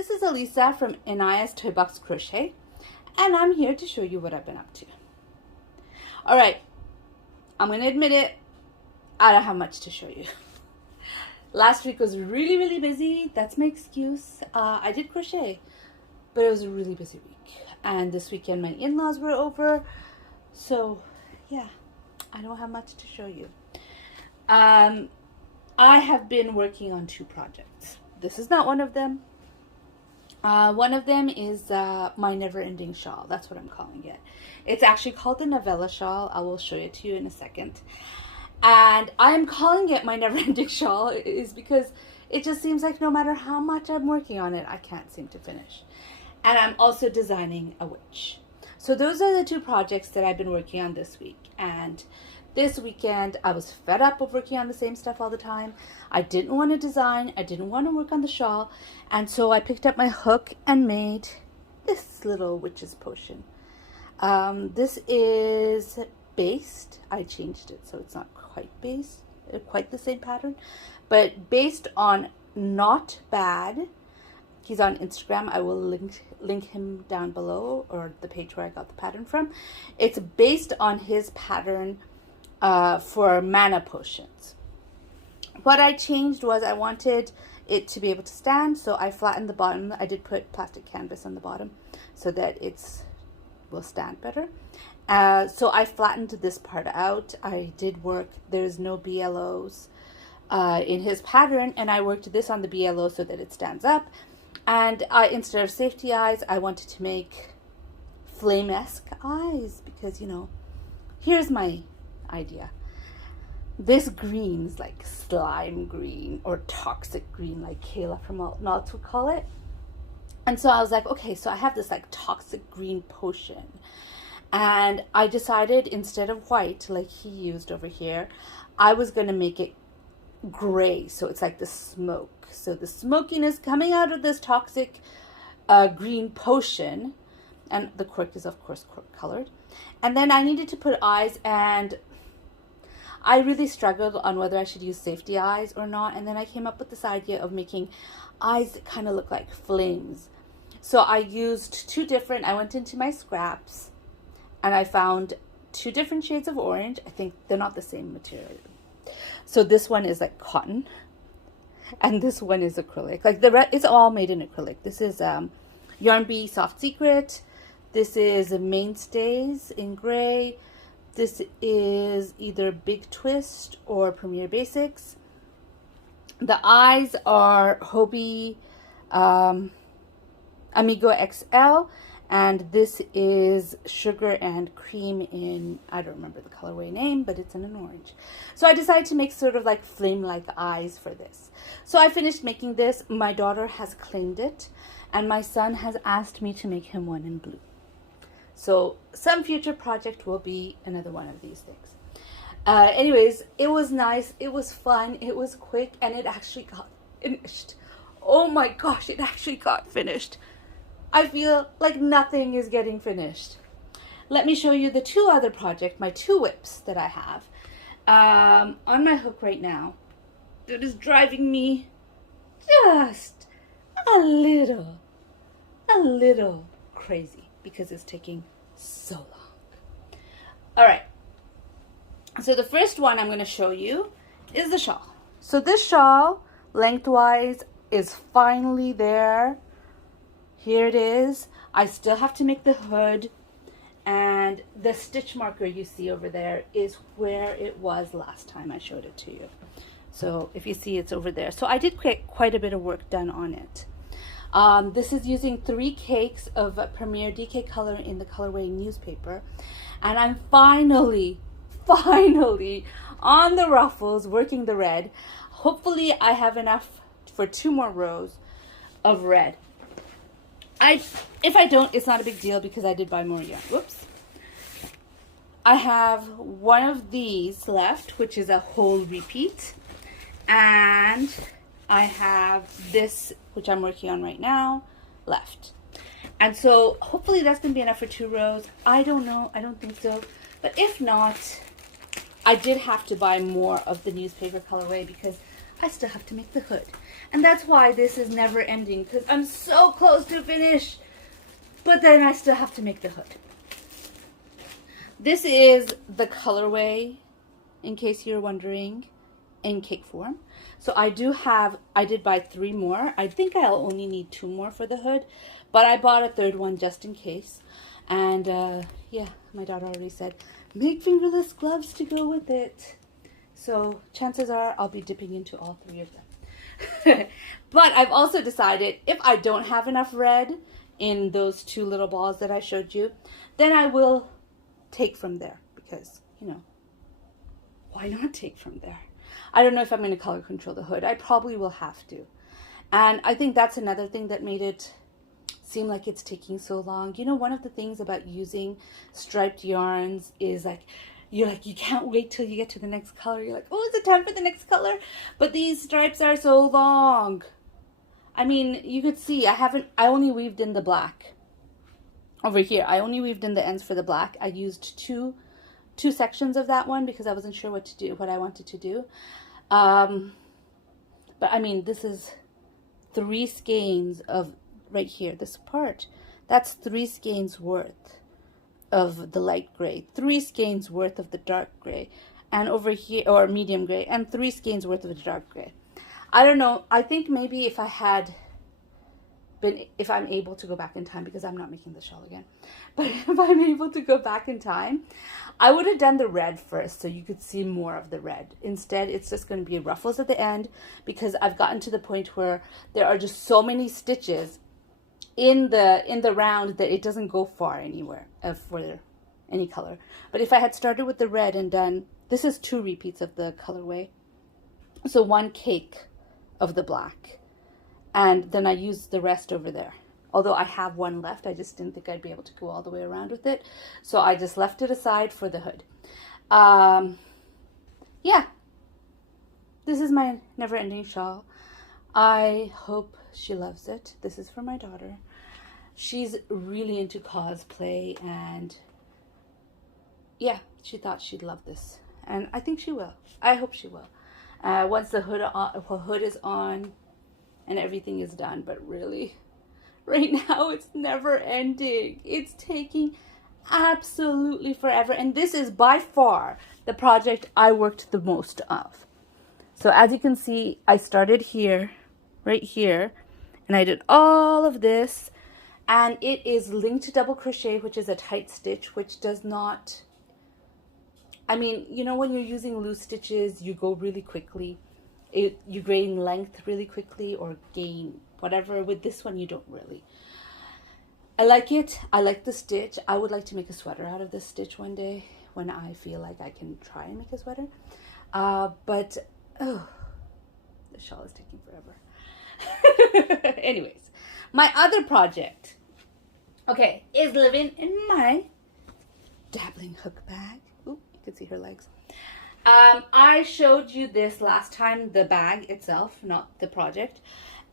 this is Elisa from Inaya's Toy Box Crochet, and I'm here to show you what I've been up to. Alright, I'm going to admit it, I don't have much to show you. Last week was really busy, that's my excuse. I did crochet, but it was a really busy week. And this weekend my in-laws were over, so yeah, I don't have much to show you. I have been working on 2 projects. This is not one of them. One of them is my never-ending shawl. That's what I'm calling it. It's actually called the novella shawl. I will show it to you in a second. And I am calling it my never-ending shawl is because it just seems like no matter how much I'm working on it, I can't seem to finish. And I'm also designing a witch. So those are the 2 projects that I've been working on this week. And this weekend, I was fed up of working on the same stuff all the time. I didn't want to design. I didn't want to work on the shawl. And so I picked up my hook and made this little witch's potion. This is based. I changed it so it's not quite based, quite the same pattern. But based on Not Bad. He's on Instagram. I will link him down below, or the page where I got the pattern from. It's based on his pattern for mana potions. What I changed was I wanted it to be able to stand, so I flattened the bottom. I did put plastic canvas on the bottom so that will stand better. So I flattened this part out. I did work, there's no BLOs in his pattern, and I worked this on the BLO so that it stands up. And instead of safety eyes, I wanted to make flame-esque eyes because, you know, here's my idea. This green is like slime green or toxic green, like Kayla from Alt would call it. And so I was like, okay, so I have this like toxic green potion. And I decided instead of white, like he used over here, I was going to make it gray. So it's like the smoke. So the smokiness coming out of this toxic green potion. And the cork is, of course, cork colored. And then I needed to put eyes, and I really struggled on whether I should use safety eyes or not. And then I came up with this idea of making eyes that kind of look like flames. So I used 2 different, I went into my scraps and I found 2 different shades of orange. I think they're not the same material. So this one is like cotton and this one is acrylic. Like it's all made in acrylic. This is Yarn Bee Soft Secret. This is Mainstays in gray. This is either Big Twist or Premier Basics. The eyes are Hobie Amigo XL. And this is Sugar and Cream in, I don't remember the colorway name, but it's in an orange. So I decided to make sort of like flame-like eyes for this. So I finished making this. My daughter has claimed it. And my son has asked me to make him one in blue. So some future project will be another one of these things. Anyways, it was nice. It was fun. It was quick. And it actually got finished. Oh my gosh, it actually got finished. I feel like nothing is getting finished. Let me show you the 2 other projects, my 2 whips that I have on my hook right now. That is driving me just a little crazy because it's taking so long. All right. So the first one I'm going to show you is the shawl. So this shawl lengthwise is finally there. Here it is. I still have to make the hood, and the stitch marker you see over there is where it was last time I showed it to you. So if you see, it's over there. So I did quite a bit of work done on it. This is using 3 cakes of Premier DK color in the colorway newspaper, and I'm finally on the ruffles working the red. Hopefully I have enough for 2 more rows of red. If I don't, it's not a big deal because I did buy more yarn. Whoops. I have one of these left, which is a whole repeat. And I have this, which I'm working on right now, left. And so hopefully that's going to be enough for 2 rows. I don't know. I don't think so. But if not, I did have to buy more of the newspaper colorway because I still have to make the hood. And that's why this is never ending, because I'm so close to finish. But then I still have to make the hood. This is the colorway, in case you're wondering, in cake form. So I did buy 3 more. I think I'll only need 2 more for the hood, but I bought a 3rd one just in case. And yeah, my daughter already said, make fingerless gloves to go with it. So chances are I'll be dipping into all 3 of them. But I've also decided if I don't have enough red in those 2 little balls that I showed you, then I will take from there, because, you know, why not take from there? I don't know if I'm going to color control the hood. I probably will have to. And I think that's another thing that made it seem like it's taking so long. You know, one of the things about using striped yarns is like, you can't wait till you get to the next color. You're like, oh, is it time for the next color? But these stripes are so long. I mean, you could see, I only weaved in the black. Over here, I only weaved in the ends for the black. I used two sections of that one because I wasn't sure what I wanted to do. But I mean, this is 3 skeins of, right here, this part. That's 3 skeins worth of the light gray, 3 skeins worth of the dark gray, and over here, or medium gray, and 3 skeins worth of the dark gray. I don't know, I think maybe if I'm able to go back in time, because I'm not making the shawl again, but if I'm able to go back in time, I would have done the red first so you could see more of the red. Instead, it's just going to be ruffles at the end, because I've gotten to the point where there are just so many stitches in the round that it doesn't go far anywhere for any color. But if I had started with the red and done, this is 2 repeats of the colorway, so 1 cake of the black, and then I used the rest over there. Although I have 1 left, I just didn't think I'd be able to go all the way around with it, so I just left it aside for the hood. Yeah, this is my never-ending shawl. I hope she loves it. This is for my daughter. She's really into cosplay, and yeah, she thought she'd love this, and I think she will. I hope she will. Once the hood is on and everything is done. But really, right now it's never ending. It's taking absolutely forever, and this is by far the project I worked the most of. So as you can see, I started here, right here, and I did all of this, and it is linked double crochet, which is a tight stitch, which does not, I mean, you know, when you're using loose stitches, you go really quickly. You gain length really quickly, or gain whatever. With this one, you don't really. I like it. I like the stitch. I would like to make a sweater out of this stitch one day when I feel like I can try and make a sweater. But, oh, the shawl is taking forever. Anyways, my other project, okay, is living in my dabbling hook bag. Ooh, you can see her legs. I showed you this last time, the bag itself, not the project,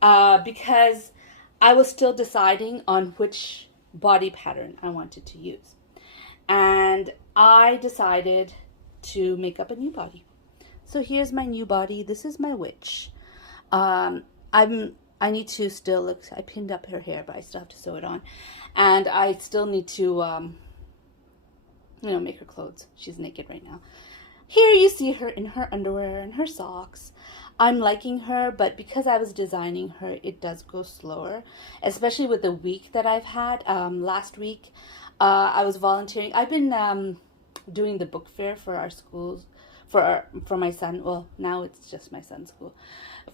because I was still deciding on which body pattern I wanted to use. And I decided to make up a new body. So here's my new body. This is my witch. I need to still look, I pinned up her hair, but I still have to sew it on. And I still need to, you know, make her clothes. She's naked right now. Here you see her in her underwear and her socks. I'm liking her, but because I was designing her, it does go slower, especially with the week that I've had. Last week, I was volunteering. I've been doing the book fair for our schools, for my son. Well, now it's just my son's school.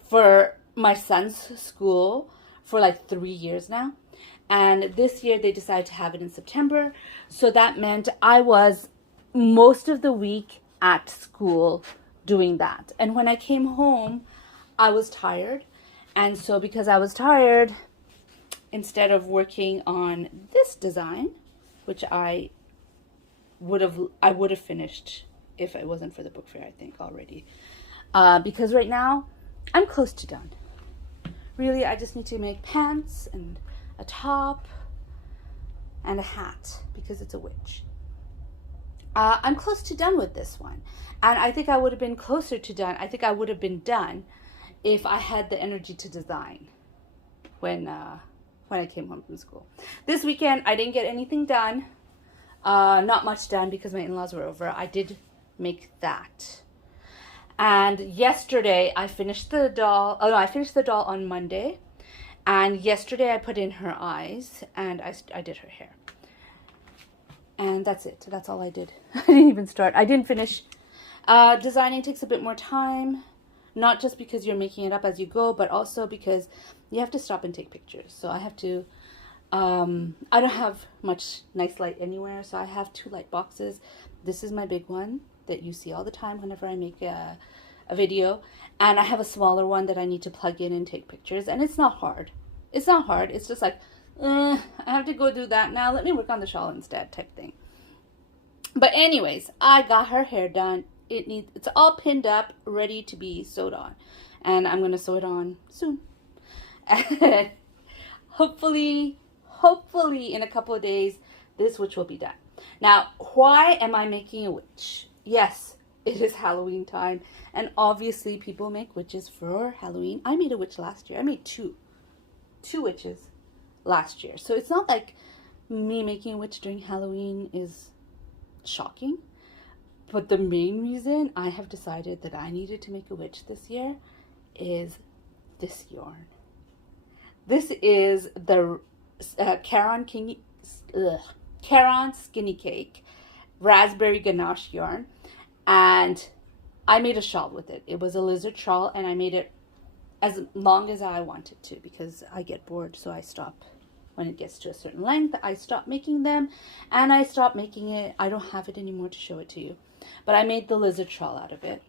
For my son's school for like 3 years now. And this year they decided to have it in September. So that meant I was most of the week at school doing that. And when I came home, I was tired. And so because I was tired, instead of working on this design, which I would have finished if it wasn't for the book fair, I think, already. Because right now, I'm close to done. Really, I just need to make pants and a top and a hat because it's a witch. I'm close to done with this one. And I think I would have been closer to done. I think I would have been done if I had the energy to design when I came home from school. This weekend, I didn't get anything done. Not much done because my in-laws were over. I did make that. And yesterday, I finished the doll. Oh, no, I finished the doll on Monday. And yesterday, I put in her eyes and I did her hair. And that's it. That's all I did. I didn't even start. I didn't finish. Designing takes a bit more time. Not just because you're making it up as you go, but also because you have to stop and take pictures. So I have to, I don't have much nice light anywhere, so I have 2 light boxes. This is my big one that you see all the time whenever I make a video. And I have a smaller one that I need to plug in and take pictures. And it's not hard. It's not hard. It's just like, I have to go do that now. Let me work on the shawl instead type thing. But anyways, I got her hair done. It's all pinned up, ready to be sewed on. And I'm going to sew it on soon. And hopefully in a couple of days, this witch will be done. Now, why am I making a witch? Yes, it is Halloween time. And obviously, people make witches for Halloween. I made a witch last year. I made two witches last year. So it's not like me making a witch during Halloween is shocking. But the main reason I have decided that I needed to make a witch this year is this yarn. This is the Caron Skinny Cake Raspberry Ganache yarn. And I made a shawl with it. It was a lizard shawl, and I made it as long as I wanted to because I get bored, so I stop. When it gets to a certain length, I stop making them, and I stop making it. I don't have it anymore to show it to you. But I made the lizard shawl out of it.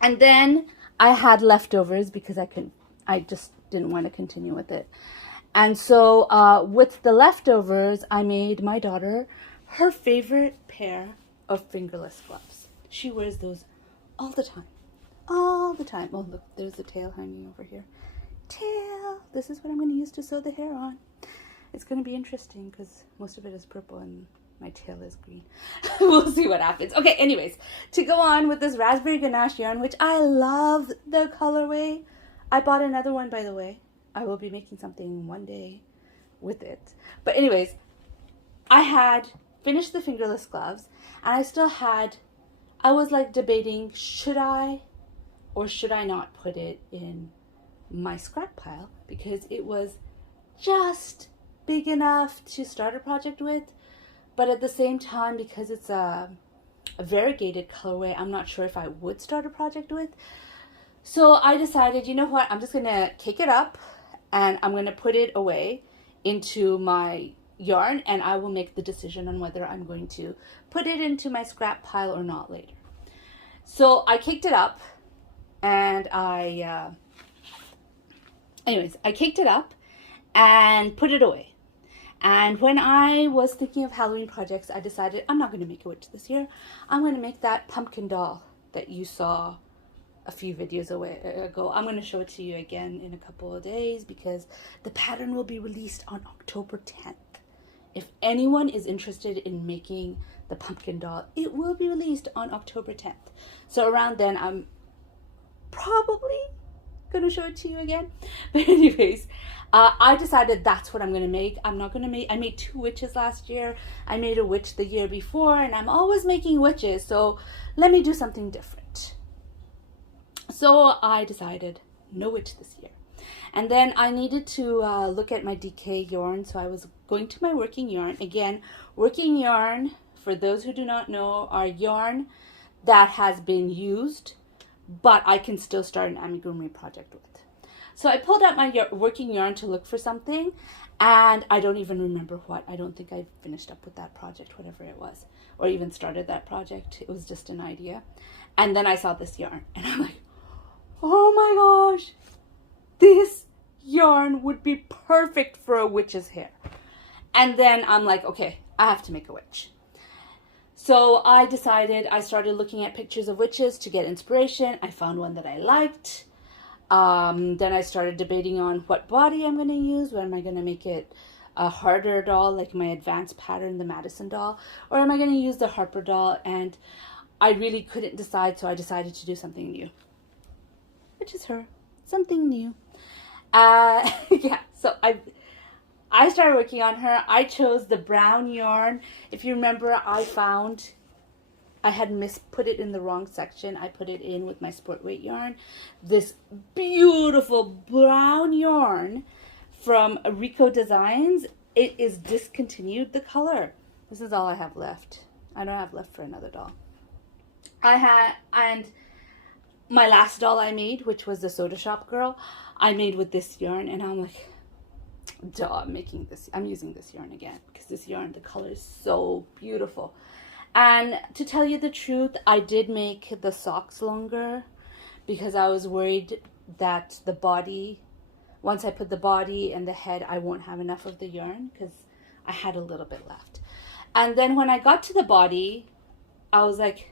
And then I had leftovers because I just didn't want to continue with it. And so with the leftovers, I made my daughter her favorite pair of fingerless gloves. She wears those all the time. All the time. Oh, look, there's the tail hanging over here. Tail. This is what I'm going to use to sew the hair on. It's going to be interesting because most of it is purple and my tail is green. We'll see what happens. Okay, anyways, to go on with this raspberry ganache yarn, which I love the colorway. I bought another one, by the way. I will be making something one day with it. But anyways, I had finished the fingerless gloves, and I was like debating, should I or should I not put it in my scrap pile, because it was just big enough to start a project with, but at the same time, because it's a variegated colorway, I'm not sure if I would start a project with. So I decided, you know what, I'm just going to cake it up and I'm going to put it away into my yarn, and I will make the decision on whether I'm going to put it into my scrap pile or not later. So I caked it up, and I caked it up and put it away. And when I was thinking of Halloween projects, I decided I'm not going to make a witch this year. I'm going to make that pumpkin doll that you saw a few videos ago. I'm going to show it to you again in a couple of days because the pattern will be released on October 10th. If anyone is interested in making the pumpkin doll, it will be released on October 10th. So around then, I'm probably going to show it to you again. But anyways, I decided that's what I'm going to make. I'm not going to make, I made 2 witches last year. I made a witch the year before, and I'm always making witches. So let me do something different. So I decided no witch this year. And then I needed to look at my DK yarn. So I was going to my working yarn. Again, working yarn, for those who do not know, are yarn that has been used, but I can still start an amigurumi project with. So I pulled out my working yarn to look for something, and I don't even remember what. I don't think I finished up with that project, whatever it was, or even started that project. It was just an idea. And then I saw this yarn, and I'm like, oh my gosh, this yarn would be perfect for a witch's hair. And then I'm like, okay, I have to make a witch. So I decided, I started looking at pictures of witches to get inspiration. I found one that I liked. Then I started debating on what body I'm going to use. Am I going to make it a harder doll, like my advanced pattern, the Madison doll? Or am I going to use the Harper doll? And I really couldn't decide, so I decided to do something new, which is her. something new. Yeah, so I started working on her. I chose the brown yarn. If you remember, I had put it in the wrong section. I put it in with my sport weight yarn. This beautiful brown yarn from Rico Designs. It is discontinued, the color. This is all I have left. I don't have left for another doll. And my last doll I made, which was the Soda Shop Girl, I made with this yarn, and I'm like, duh, I'm using this yarn again, because this yarn, the color is so beautiful. And to tell you the truth, I did make the socks longer, because I was worried that the body, once I put the body and the head, I won't have enough of the yarn, because I had a little bit left. And then when I got to the body, I was like,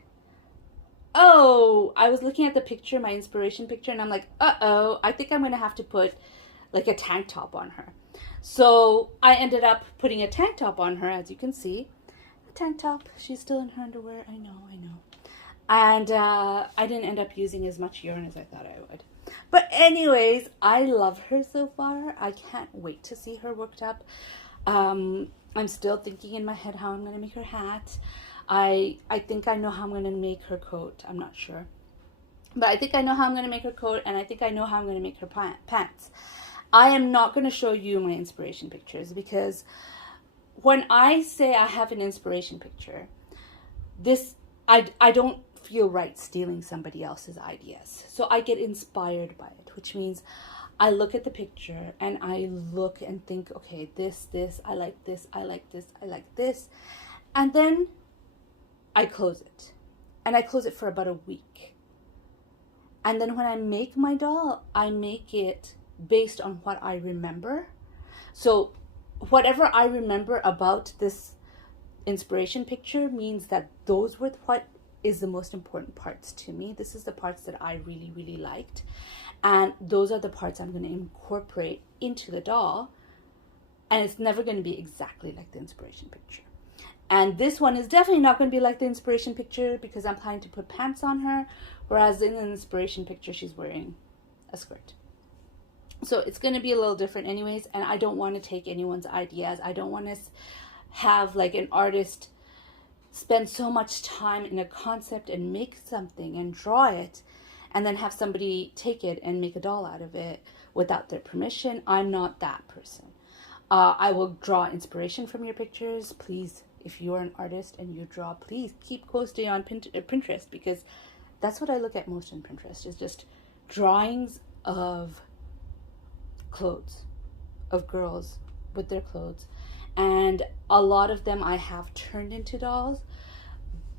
oh, I was looking at the picture, my inspiration picture, and I'm like, uh-oh, I think I'm going to have to put like a tank top on her. So I ended up putting a tank top on her, as you can see. A tank top. She's still in her underwear. I know. And I didn't end up using as much yarn as I thought I would. But anyways, I love her so far. I can't wait to see her worked up. I'm still thinking in my head how I'm going to make her hat. I think I know how I'm going to make her coat. I'm not sure. But I think I know how I'm going to make her coat, and I think I know how I'm going to make her pants. I am not going to show you my inspiration pictures, because when I say I have an inspiration picture, I don't feel right stealing somebody else's ideas. So I get inspired by it, which means I look at the picture and I look and think, okay, this, I like this, I like this, I like this. And then I close it. And I close it for about a week. And then when I make my doll, I make it based on what I remember. So whatever I remember about this inspiration picture means that those were what is the most important parts to me. This is the parts that I really, really liked. And those are the parts I'm going to incorporate into the doll. And it's never going to be exactly like the inspiration picture. And this one is definitely not going to be like the inspiration picture, because I'm planning to put pants on her, whereas in the inspiration picture she's wearing a skirt. So it's going to be a little different anyways, and I don't want to take anyone's ideas. I don't want to have like an artist spend so much time in a concept and make something and draw it, and then have somebody take it and make a doll out of it without their permission. I'm not that person. I will draw inspiration from your pictures. Please, if you're an artist and you draw, please keep posting on Pinterest, because that's what I look at most on Pinterest, is just drawings of clothes, of girls with their clothes. And a lot of them I have turned into dolls,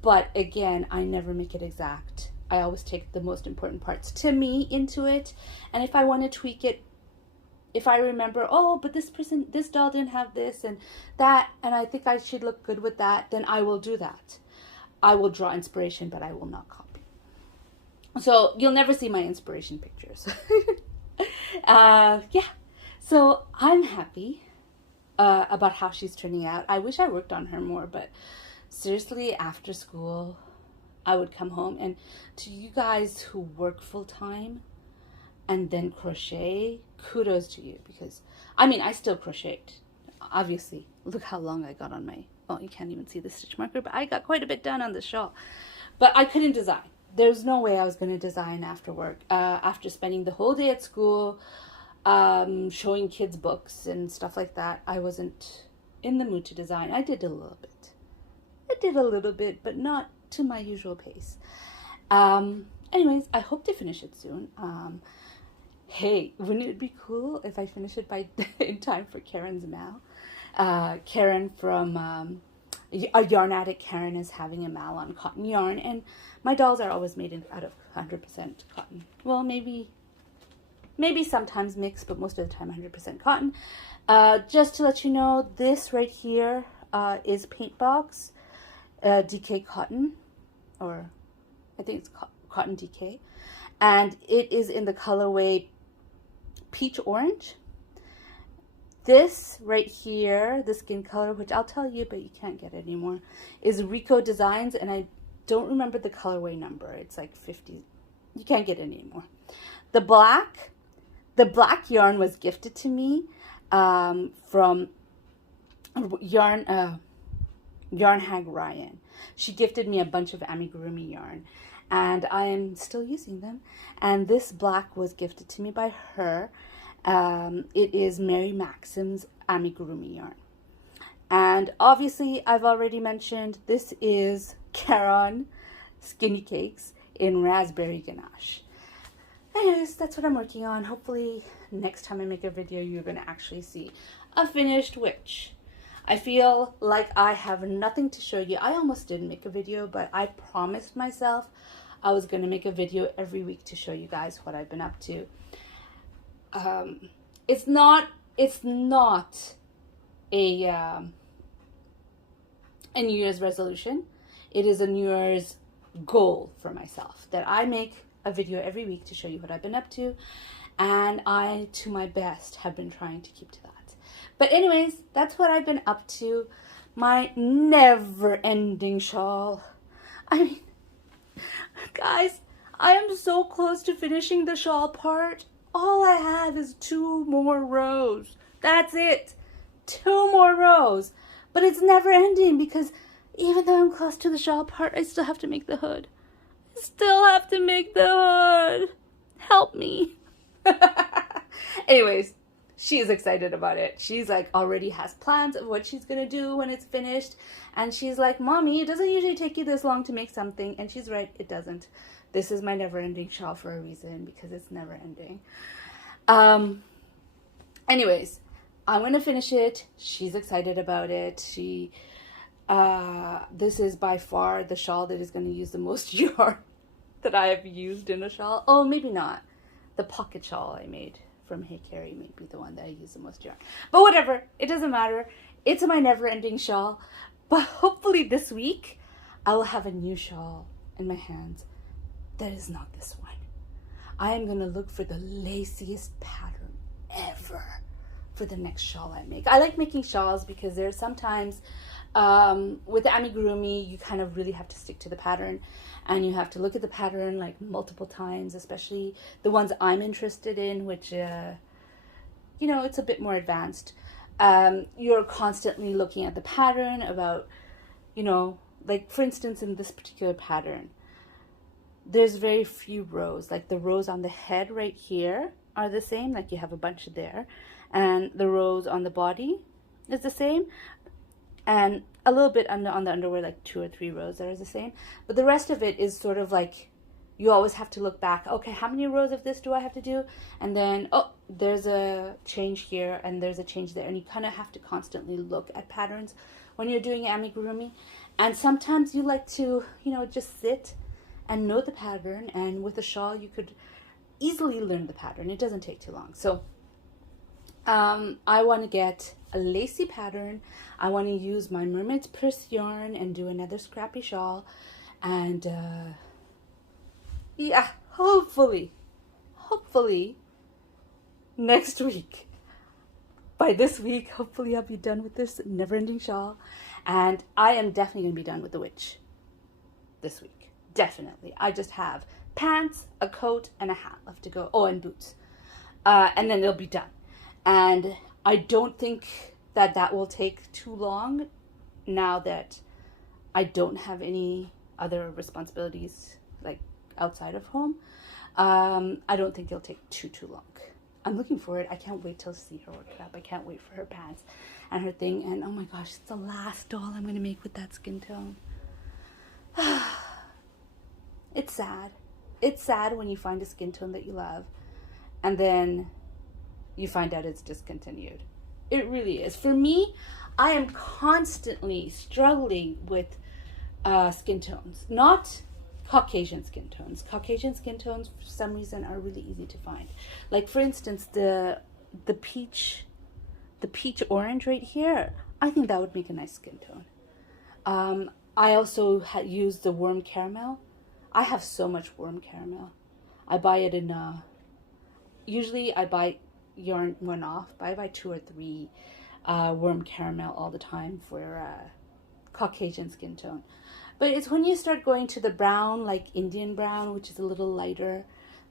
but again, I never make it exact. I always take the most important parts to me into it, and if I want to tweak it, if I remember, oh, but this doll didn't have this and that, and I think I should look good with that, then I will do that. I will draw inspiration, but I will not copy. So you'll never see my inspiration pictures. Yeah, so I'm happy about how she's turning out. I wish I worked on her more, but seriously, after school, I would come home, and to you guys who work full-time and then crochet, kudos to you, because I mean, I still crocheted, obviously. Look how long I got on my, well, you can't even see the stitch marker, but I got quite a bit done on the shawl. But I couldn't design. There's no way I was going to design after work, after spending the whole day at school, showing kids books and stuff like that. I wasn't in the mood to design. I did a little bit, but not to my usual pace. Anyways, I hope to finish it soon. Hey, wouldn't it be cool if I finish it in time for Karen's mal? Karen from a yarn addict. Karen is having a mal on cotton yarn, and my dolls are always made out of 100% cotton. Well, maybe sometimes mixed, but most of the time 100% cotton. Just to let you know, this right here is Paintbox DK cotton, or I think it's cotton DK, and it is in the colorway peach orange. This right here, the skin color, which I'll tell you, but you can't get it anymore, is Rico Designs, and I don't remember the colorway number. It's like 50. You can't get it anymore. The black The black yarn was gifted to me from Yarn Hag Ryan. She gifted me a bunch of amigurumi yarn, and I am still using them. And this black was gifted to me by her. It is Mary Maxim's amigurumi yarn. And obviously, I've already mentioned, this is Caron Skinny Cakes in Raspberry Ganache. Anyways, that's what I'm working on. Hopefully, next time I make a video, you're going to actually see a finished witch. I feel like I have nothing to show you. I almost didn't make a video, but I promised myself I was going to make a video every week to show you guys what I've been up to. It's not a New Year's resolution. It is a New Year's goal for myself, that I make a video every week to show you what I've been up to, and I, to my best, have been trying to keep to that. But anyways, that's what I've been up to. My never-ending shawl. I mean, guys, I am so close to finishing the shawl part. All I have is 2 more rows. That's it. 2 more rows. But it's never ending, because even though I'm close to the shawl part, I still have to make the hood. I still have to make the hood. Help me. Anyways, she is excited about it. She's like, already has plans of what she's gonna do when it's finished. And she's like, Mommy, it doesn't usually take you this long to make something. And she's right, it doesn't. This is my never-ending shawl for a reason, because it's never ending. Anyways, I'm gonna finish it. She's excited about it. This is by far the shawl that is going to use the most yarn that I have used in a shawl. Oh, maybe not. The pocket shawl I made from Hey Carrie may be the one that I use the most yarn. But whatever, it doesn't matter. It's my never-ending shawl. But hopefully this week, I will have a new shawl in my hands that is not this one. I am going to look for the laciest pattern ever for the next shawl I make. I like making shawls because there's sometimes with the amigurumi, you kind of really have to stick to the pattern, and you have to look at the pattern like multiple times, especially the ones I'm interested in, which, you know, it's a bit more advanced. You're constantly looking at the pattern about, you know, like for instance, in this particular pattern, there's very few rows. Like the rows on the head right here are the same, like you have a bunch there, and the rows on the body is the same, and a little bit on the underwear, like 2 or 3 rows that are the same. But the rest of it is sort of like, you always have to look back. Okay, how many rows of this do I have to do? And then, oh, there's a change here and there's a change there. And you kind of have to constantly look at patterns when you're doing amigurumi. And sometimes you like to, you know, just sit and know the pattern. And with a shawl, you could easily learn the pattern. It doesn't take too long. So I want to get a lacy pattern. I want to use my Mermaid's Purse yarn and do another scrappy shawl. And yeah, hopefully next week, by this week, hopefully I'll be done with this never-ending shawl. And I am definitely going to be done with the witch this week. Definitely. I just have pants, a coat, and a hat left to go. Oh, and boots. And then it'll be done. And I don't think that will take too long now that I don't have any other responsibilities like outside of home. I don't think it'll take too long. I'm looking for it. I can't wait till to see her work it up. I can't wait for her pants and her thing. And oh my gosh, it's the last doll I'm going to make with that skin tone. It's sad. It's sad when you find a skin tone that you love and then you find out it's discontinued. It really is. For me, I am constantly struggling with skin tones. Not Caucasian skin tones. Caucasian skin tones, for some reason, are really easy to find. Like, for instance, the peach orange right here. I think that would make a nice skin tone. I also used the warm caramel. I have so much warm caramel. I buy it in, usually I buy yarn one off, but I buy 2 or 3 warm caramel all the time for Caucasian skin tone. But it's when you start going to the brown, like Indian brown, which is a little lighter,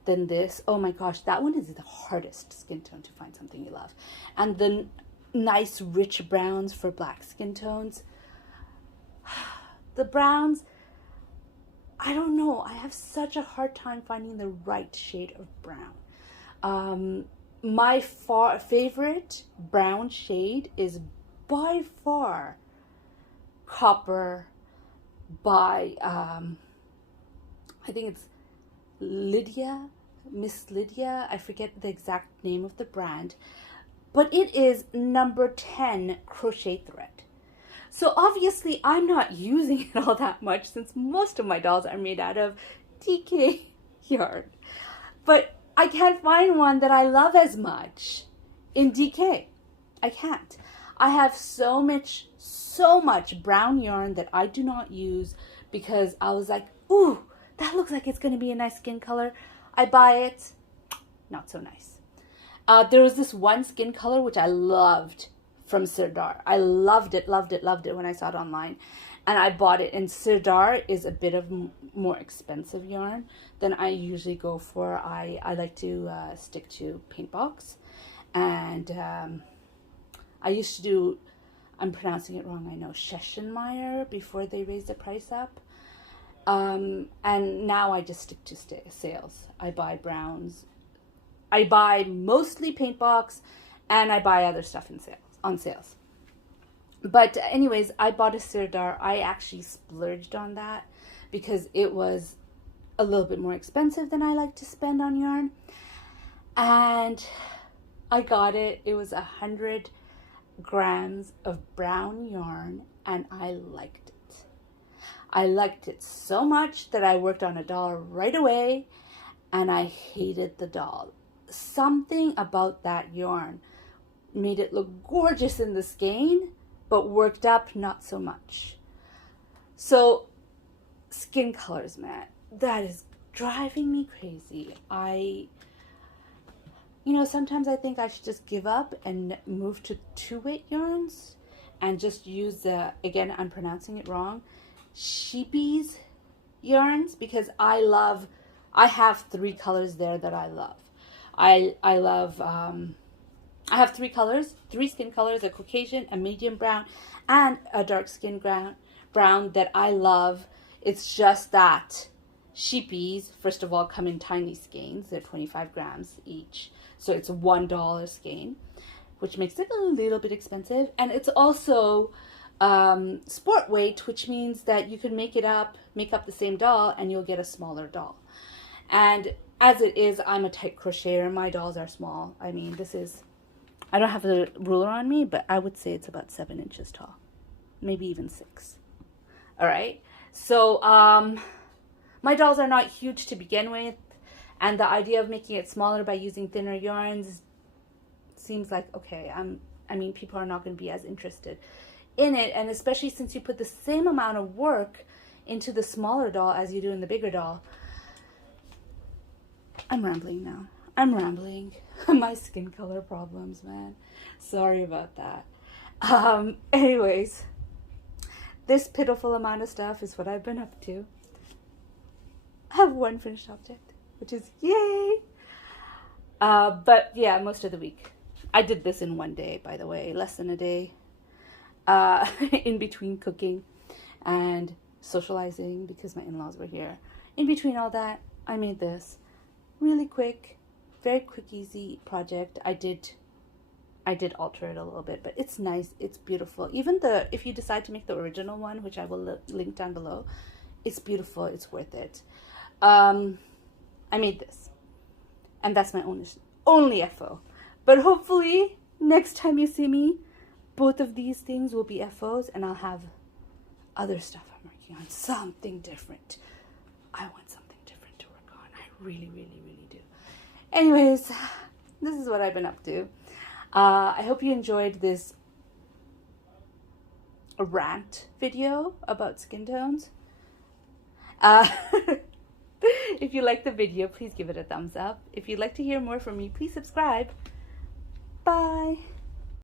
than this. Oh my gosh, that one is the hardest skin tone to find something you love. And the nice rich browns for black skin tones. The browns, I don't know. I have such a hard time finding the right shade of brown. My favorite brown shade is by far Copper by, I think it's Miss Lydia. I forget the exact name of the brand. But it is number 10 crochet thread. So obviously I'm not using it all that much since most of my dolls are made out of DK yarn. But I can't find one that I love as much in DK. I can't. I have so much brown yarn that I do not use because I was like, ooh, that looks like it's going to be a nice skin color. I buy it. Not so nice. There was this one skin color which I loved from Sirdar. I loved it when I saw it online. And I bought it. And Sirdar is a bit of more expensive yarn than I usually go for. I like to stick to paint box. And I used to do, I'm pronouncing it wrong, I know, Scheschenmeyer before they raised the price up. And now I just stick to sales. I buy browns. I buy mostly paint box, and I buy other stuff on sales. But anyways, I bought a Sirdar. I actually splurged on that because it was a little bit more expensive than I like to spend on yarn. And I got it. It was 100 grams of brown yarn, and I liked it. I liked it so much that I worked on a doll right away, and I hated the doll. Something about that yarn made it look gorgeous in the skein, but worked up not so much. So skin colors, man, that is driving me crazy. Sometimes I think I should just give up and move to 2-weight yarns and just use the, again, I'm pronouncing it wrong, sheepies yarns, because I have 3 colors there that I love. I have 3 colors, 3 skin colors, a Caucasian, a medium brown, and a dark skin brown that I love. It's just that sheepies, first of all, come in tiny skeins. They're 25 grams each. So it's $1 skein, which makes it a little bit expensive. And it's also sport weight, which means that you can make up the same doll and you'll get a smaller doll. And as it is, I'm a tight crocheter. My dolls are small. I mean, I don't have the ruler on me, but I would say it's about 7 inches tall, maybe even 6. All right. So my dolls are not huge to begin with. And the idea of making it smaller by using thinner yarns seems like, okay, people are not going to be as interested in it. And especially since you put the same amount of work into the smaller doll as you do in the bigger doll. I'm rambling now. I'm rambling. My skin color problems, man. Sorry about that. Anyways, this pitiful amount of stuff is what I've been up to. I have one finished object, which is yay. But yeah, most of the week. I did this in one day, by the way, less than a day. In between cooking and socializing because my in-laws were here. In between all that, I made this really quick, very quick, easy project. I did alter it a little bit, but it's nice. It's beautiful. Even if you decide to make the original one, which I will link down below, it's beautiful. It's worth it. I made this, and that's my only FO. But hopefully next time you see me, both of these things will be FOs, and I'll have other stuff I'm working on. Something different. I want something different to work on. I really, really, really do. Anyways, this is what I've been up to. I hope you enjoyed this rant video about skin tones. If you like the video, please give it a thumbs up. If you'd like to hear more from me, please subscribe. Bye.